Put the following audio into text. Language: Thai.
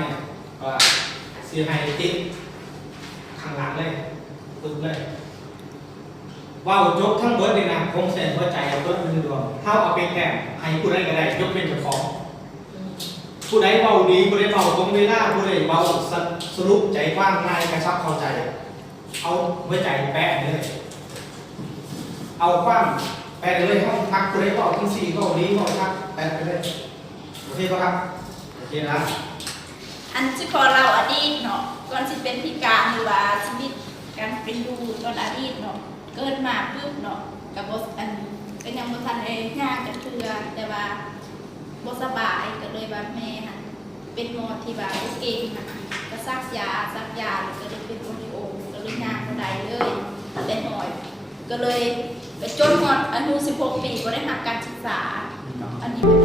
เนี่ยเสียหายติดข้างหลังเลยปึ๊บเลยว่าวจบทั้งเบิร์ดเลยนะคงเส้นหัวใจเอาเบิร์ดหนึ่งดวงเท่าเอาเป็นแต้มให้ผู้ใดก็ได้ยกเป็นเจ้าของผู้ใดเบาดีผู้ใดเบาตรงเวลาผู้ใดเบาสรุปใจกว้างง่ายกระชับเข้าใจเอาหัวใจแปะเลยเอากว้างแปะเลยห้องพักผู้ใดเบาทั้งสี่ก็ดีก็ชักแปะไปเลยโอเคป่ะครับโอเคนะอันที่พอเราอดีตเนาะก่อนที่เป็นพิการหรือว่าชีวิตการเป็นดูตอนอดีตเนาะเกิดมาปุ๊บเนาะกับบอันก็ยังบ่ทันได้งานกันเทื่อแต่ว่าบ่สบายก็เลยว่าแม่หันเป็นหมอที่ว่าเก่งนะก็ซักยาแล้วก็เลยเป็นโปลิโอก็เลยงานบ่ได้เลยแต่หน่อยก็เลยไปจนหมดอายุ16 ปีก็ได้รับการศึกษาเนาะอันนี้เป็น